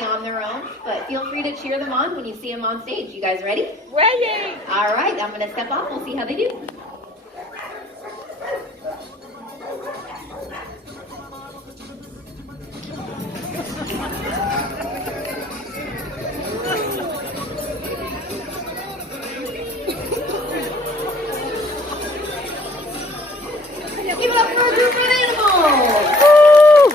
completely on their own, but feel free to cheer them on when you see them on stage. You guys ready? Ready! All right, I'm going to step off. We'll see how they do. Give it up for a group of animals!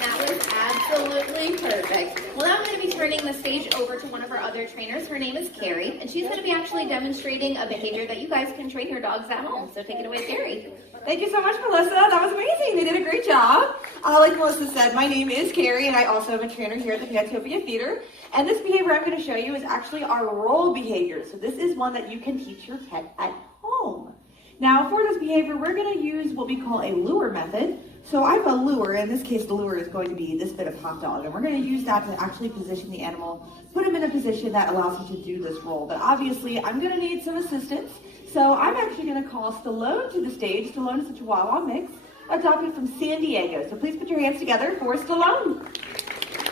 That was absolutely perfect. Well, now I'm going to be turning the stage over to one of our other trainers. Her name is Carrie, and she's going to be actually demonstrating a behavior that you guys can train your dogs at home. So take it away, Carrie. Thank you so much, Melissa. That was amazing. They did a great job. Like Melissa said, my name is Carrie, and I also am a trainer here at the Pantopia Theater. And this behavior I'm going to show you is actually our roll behavior. So this is one that you can teach your pet at home. Now, for this behavior, we're going to use what we call a lure method. So I have a lure. In this case, the lure is going to be this bit of hot dog. And we're going to use that to actually position the animal, put him in a position that allows him to do this roll. But obviously, I'm going to need some assistance. So I'm actually going to call Stallone to the stage. Stallone is a Chihuahua mix, adopted from San Diego. So please put your hands together for Stallone.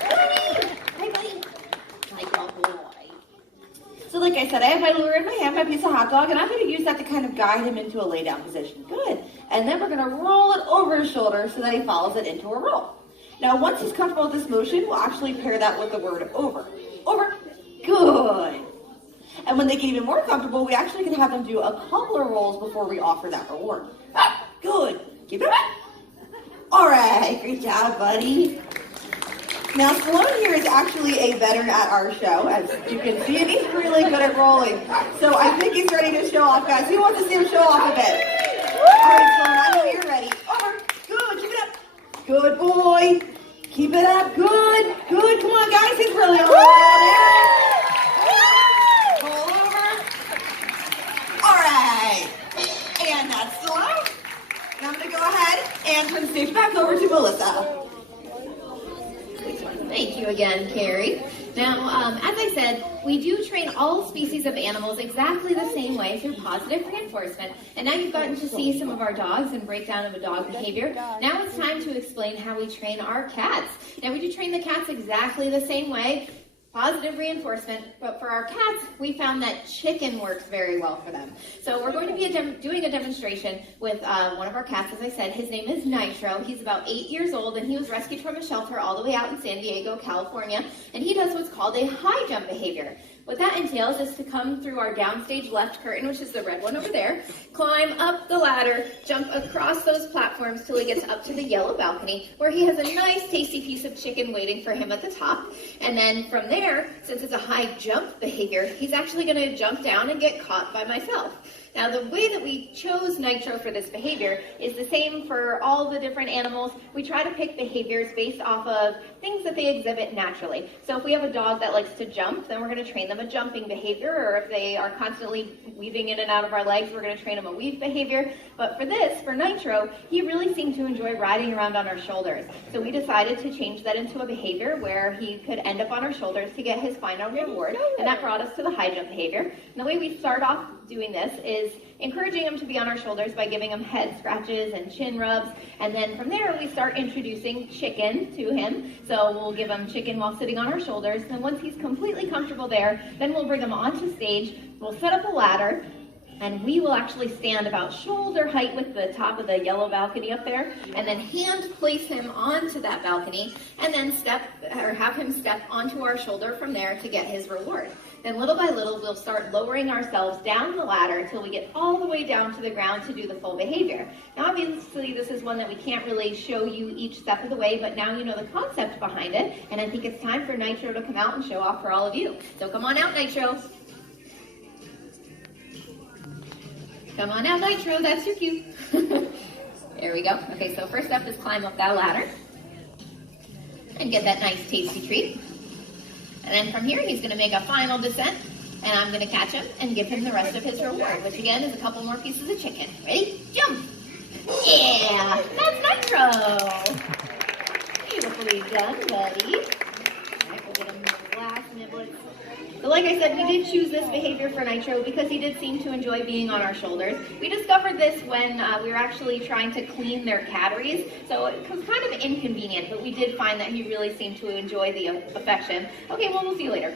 Hi, buddy. Like a boy. So like I said, I have my lure in my hand, my piece of hot dog, and I'm going to use that to kind of guide him into a lay down position. Good. And then we're going to roll it over his shoulder so that he follows it into a roll. Now, once he's comfortable with this motion, we'll actually pair that with the word over. Over. Good. And when they get even more comfortable, we actually can have them do a couple of rolls before we offer that reward. Ah, good. Keep it up. All right. Great job, buddy. Now, Stallone here is actually a veteran at our show, as you can see, and he's really good at rolling. So I think he's ready to show off, guys. Who wants to see him show off a bit? All right, Stallone, I know you're ready. Over. Good. Keep it up. Good boy. Keep it up. Good. Good. Come on, guys. He's really on the roll now. Roll over. All right. And that's Stallone. Now I'm going to go ahead and turn the stage back over to Melissa. Thank you again, Carrie. Now, as I said, we do train all species of animals exactly the same way through positive reinforcement. And now you've gotten to see some of our dogs and breakdown of a dog behavior. Now it's time to explain how we train our cats. Now, we do train the cats exactly the same way. Positive reinforcement, but for our cats, we found that chicken works very well for them. So we're going to be doing a demonstration with one of our cats, as I said. His name is Nitro. He's about 8 years old, and he was rescued from a shelter all the way out in San Diego, California, and he does what's called a high jump behavior. What that entails is to come through our downstage left curtain, which is the red one over there, climb up the ladder, jump across those platforms till he gets up to the yellow balcony, where he has a nice tasty piece of chicken waiting for him at the top. And then from there, since it's a high jump behavior, he's actually going to jump down and get caught by myself. Now, the way that we chose Nitro for this behavior is the same for all the different animals. We try to pick behaviors based off of things that they exhibit naturally. So if we have a dog that likes to jump, then we're going to train them a jumping behavior, or if they are constantly weaving in and out of our legs, we're going to train them a weave behavior. But for this, for Nitro, he really seemed to enjoy riding around on our shoulders. So we decided to change that into a behavior where he could end up on our shoulders to get his final reward, and that brought us to the high jump behavior. And the way we start off doing this is encouraging him to be on our shoulders by giving him head scratches and chin rubs, and then from there we start introducing chicken to him. So we'll give him chicken while sitting on our shoulders, and once he's completely comfortable there, then we'll bring him onto stage, we'll set up a ladder, and we will actually stand about shoulder height with the top of the yellow balcony up there, and then hand place him onto that balcony, and then have him step onto our shoulder from there to get his reward. Then little by little, we'll start lowering ourselves down the ladder until we get all the way down to the ground to do the full behavior. Now, obviously, this is one that we can't really show you each step of the way, but now you know the concept behind it, and I think it's time for Nitro to come out and show off for all of you. So come on out, Nitro. Come on out, Nitro, that's your cue. There we go. Okay, so first step is climb up that ladder and get that nice tasty treat. And then from here, he's going to make a final descent, and I'm going to catch him and give him the rest of his reward, which again is a couple more pieces of chicken. Ready? Jump! Yeah, that's Nitro! Beautifully done, buddy. All right, we'll get him the last niblets. The like I said, we did choose this behavior for Nitro because he did seem to enjoy being on our shoulders. We discovered this when we were actually trying to clean their catteries, so it was kind of inconvenient, but we did find that he really seemed to enjoy the affection. Okay, well, we'll see you later.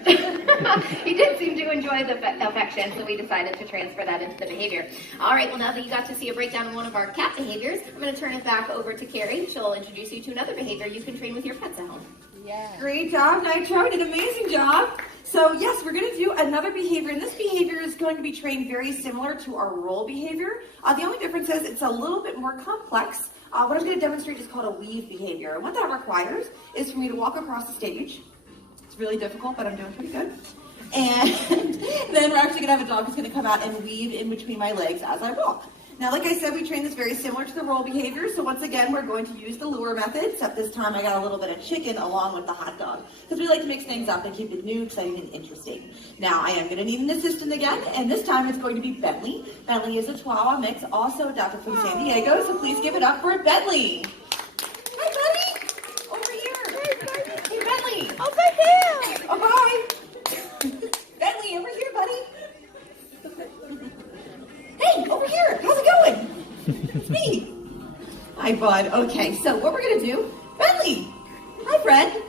He did seem to enjoy the affection, so we decided to transfer that into the behavior. All right, well, now that you got to see a breakdown of one of our cat behaviors, I'm going to turn it back over to Carrie. She'll introduce you to another behavior you can train with your pets at home. Yeah. Great job, Nitro. You did an amazing job. So yes, we're going to do another behavior, and this behavior is going to be trained very similar to our roll behavior. The only difference is it's a little bit more complex. What I'm going to demonstrate is called a weave behavior, and what that requires is for me to walk across the stage. It's really difficult, but I'm doing pretty good. And then we're actually going to have a dog who's going to come out and weave in between my legs as I walk. Now, like I said, we train this very similar to the roll behavior. So once again, we're going to use the lure method, except this time I got a little bit of chicken along with the hot dog, because we like to mix things up and keep it new, exciting, and interesting. Now, I am going to need an assistant again, and this time it's going to be Bentley. Bentley is a Chihuahua mix, also adopted from San Diego, so please give it up for Bentley. Hi, buddy. Over here. Hey, Bentley. Over here. Oh, bye. Bentley, over here, buddy. Hey, over here. How's it going? It's me. Hi, bud. Okay, so what we're going to do, Bentley. Hi, Fred.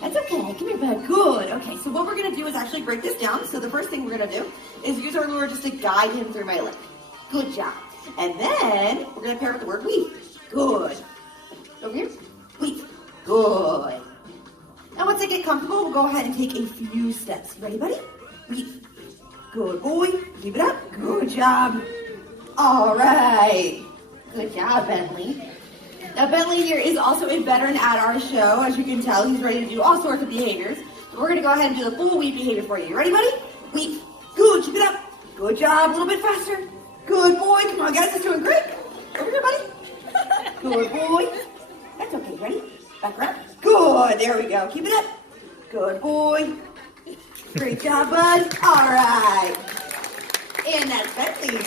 That's okay. Come here, bud. Good. Okay, so what we're going to do is actually break this down. So the first thing we're going to do is use our lure just to guide him through my leg. Good job. And then we're going to pair it with the word weave. Good. Over here. Weave. Good. Now, once I get comfortable, we'll go ahead and take a few steps. Ready, buddy? Weave. Good boy. Keep it up. Good job. All right. Good job, Bentley. Now, Bentley here is also a veteran at our show. As you can tell, he's ready to do all sorts of behaviors. So we're going to go ahead and do the full weave behavior for you. You ready, buddy? Weave. Good. Keep it up. Good job. A little bit faster. Good boy. Come on, guys. It's doing great. Over here, buddy. Good boy. That's okay. Ready? Back around. Good. There we go. Keep it up. Good boy. Great job, bud. All right. And that's Bentley.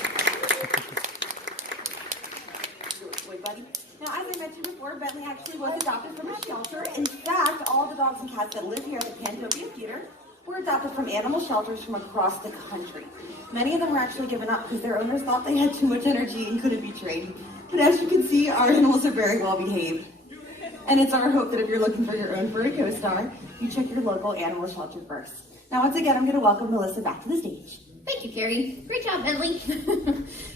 Good boy, buddy. Now, as I mentioned before, Bentley actually was adopted from a shelter. In fact, all the dogs and cats that live here at the Pantopia Theater were adopted from animal shelters from across the country. Many of them were actually given up because their owners thought they had too much energy and couldn't be trained. But as you can see, our animals are very well behaved. And it's our hope that if you're looking for your own furry co-star, you check your local animal shelter first. Now, once again, I'm going to welcome Melissa back to the stage. Thank you, Carrie. Great job, Bentley.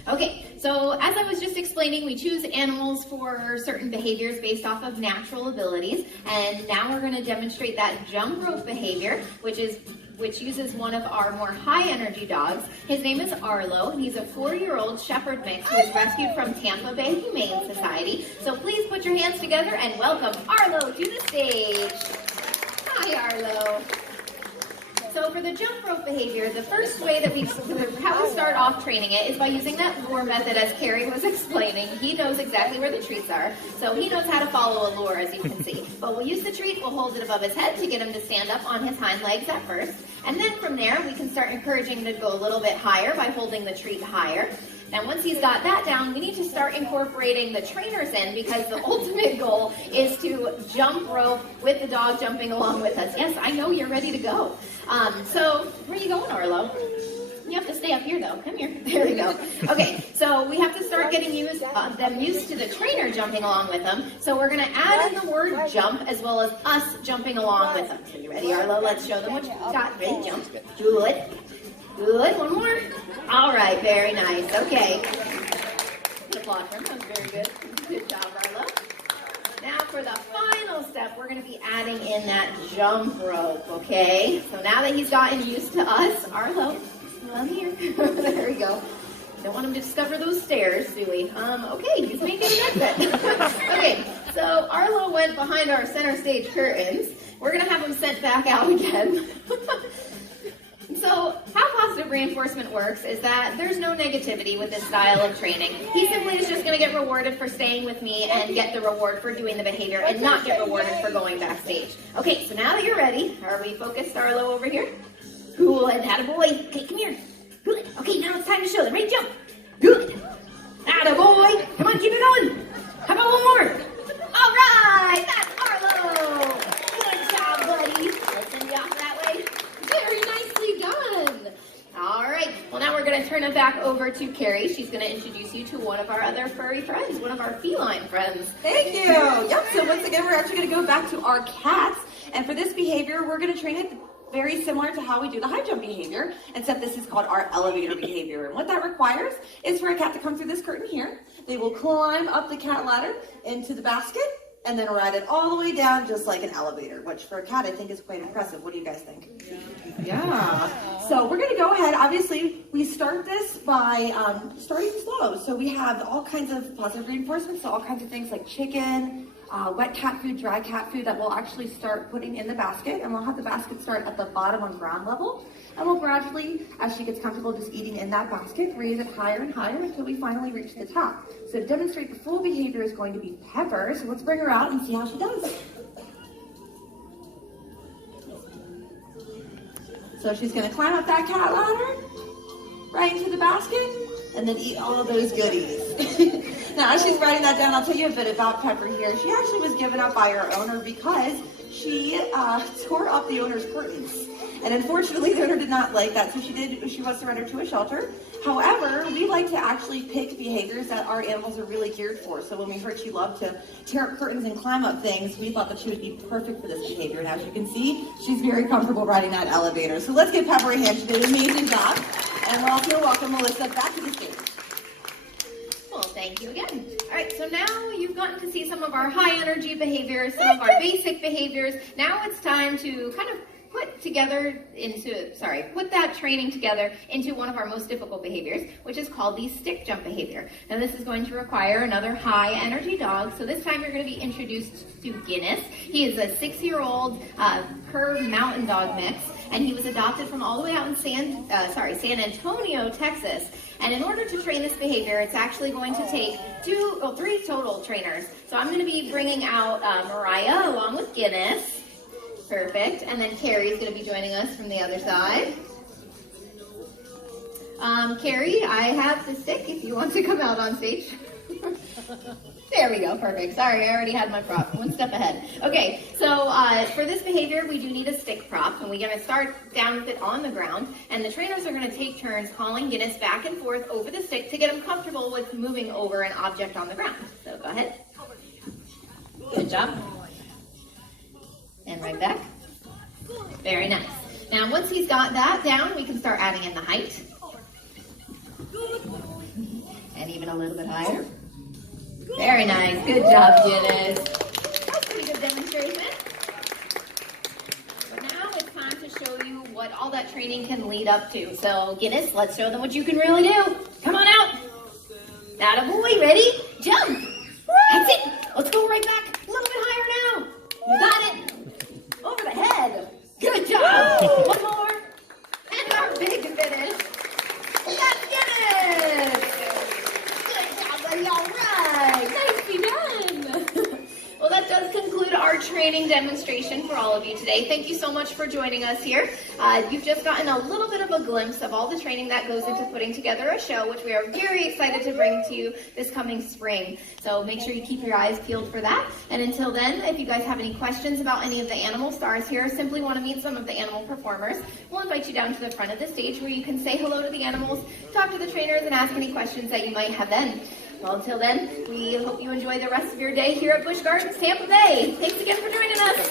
Okay, so as I was just explaining, we choose animals for certain behaviors based off of natural abilities, and now we're going to demonstrate that jump rope behavior, which uses one of our more high-energy dogs. His name is Arlo, and he's a 4-year-old shepherd mix who was rescued from Tampa Bay Humane Society. So please put your hands together and welcome Arlo to the stage. Hi, Arlo. So for the jump rope behavior, the first way that how we start off training it is by using that lure method as Carrie was explaining. He knows exactly where the treats are, so he knows how to follow a lure, as you can see. But we'll use the treat, we'll hold it above his head to get him to stand up on his hind legs at first. And then from there, we can start encouraging him to go a little bit higher by holding the treat higher. Now, once he's got that down, we need to start incorporating the trainers in, because the ultimate goal is to jump rope with the dog jumping along with us. Yes, I know you're ready to go. So where are you going, Arlo? You have to stay up here, though. Come here. There we go. Okay, so we have to start getting them used to the trainer jumping along with them. So we're going to add in the word jump as well as us jumping along with them. So you ready, Arlo? Let's show them what you've got. Ready? Jump. Good. Good. One more. All right. Very nice. Okay. Applause for him. That was very good. Good job, Arlo. Now for the final step, we're going to be adding in that jump rope, okay? So now that he's gotten used to us, Arlo, come here. There we go. Don't want him to discover those stairs, do we? Okay, he's making an exit. Okay, so Arlo went behind our center stage curtains. We're going to have him sent back out again. So how positive reinforcement works is that there's no negativity with this style of training. He simply is just going to get rewarded for staying with me and get the reward for doing the behavior and not get rewarded for going backstage. Okay, so now that you're ready, are we focused, Arlo, over here? Good, attaboy. Okay, come here. Good. Okay, now it's time to show them. Ready, jump. Good. Attaboy. Come on, keep it going. How about one more? All right, that's Arlo. Good job, buddy. Let's send you off that way. going to turn it back over to Carrie. She's going to introduce you to one of our other furry friends, one of our feline friends. Thank you. Yep, so once again, we're actually going to go back to our cats. And for this behavior, we're going to train it very similar to how we do the high jump behavior, except this is called our elevator behavior. And what that requires is for a cat to come through this curtain here. They will climb up the cat ladder into the basket and then ride it all the way down just like an elevator, which for a cat I think is quite impressive. What do you guys think? Yeah. So we're going to go ahead. Obviously, we start this by starting slow. So we have all kinds of positive reinforcements, so all kinds of things like chicken, wet cat food, dry cat food that we'll actually start putting in the basket, and we'll have the basket start at the bottom on ground level, and we'll gradually, as she gets comfortable just eating in that basket, raise it higher and higher until we finally reach the top. So to demonstrate the full behavior is going to be Pepper, so let's bring her out and see how she does. So she's going to climb up that cat ladder, right into the basket, and then eat all of those goodies. Now, as she's writing that down, I'll tell you a bit about Pepper here. She actually was given up by her owner because she tore up the owner's curtains. And unfortunately, the owner did not like that, so she was surrendered to a shelter. However, we like to actually pick behaviors that our animals are really geared for. So when we heard she loved to tear up curtains and climb up things, we thought that she would be perfect for this behavior. And as you can see, she's very comfortable riding that elevator. So let's give Pepper a hand. She did an amazing job. And we'll also welcome Melissa back to the stage. Well, thank you again. All right, so now you've gotten to see some of our high energy behaviors, some of our basic behaviors. Now it's time to kind of put that training together into one of our most difficult behaviors, which is called the stick jump behavior. Now this is going to require another high energy dog. So this time you're going to be introduced to Guinness. He is a 6-year-old cur mountain dog mix, and he was adopted from all the way out in San Antonio, Texas. And in order to train this behavior, it's actually going to take 3 total trainers. So I'm going to be bringing out Mariah along with Guinness. Perfect. And then Carrie's going to be joining us from the other side. Carrie, I have the stick if you want to come out on stage. There we go. Perfect. Sorry, I already had my prop. One step ahead. Okay, so for this behavior, we do need a stick prop, and we're going to start down with it on the ground, and the trainers are going to take turns calling Guinness back and forth over the stick to get him comfortable with moving over an object on the ground. So go ahead. Good job. And right back. Very nice. Now, once he's got that down, we can start adding in the height. And even a little bit higher. Very nice. Good job, Guinness. That's a pretty good demonstration. But now it's time to show you what all that training can lead up to. So, Guinness, let's show them what you can really do. Come on out. Attaboy, ready? Jump. That's it. Let's go right back. A little bit higher now. You got it. Over the head. Good job. One more. And our big finish. That's Guinness. Good job, buddy. All right. Nicely done. Well, that does conclude our training demonstration for all of you today. Thank you so much for joining us here. You've just gotten a little bit of a glimpse of all the training that goes into putting together a show, which we are very excited to bring to you this coming spring. So make sure you keep your eyes peeled for that. And until then, if you guys have any questions about any of the animal stars here, or simply want to meet some of the animal performers, we'll invite you down to the front of the stage where you can say hello to the animals, talk to the trainers, and ask any questions that you might have then. Well, until then, we hope you enjoy the rest of your day here at B.Gardens, Tampa Bay. Thanks again for joining us.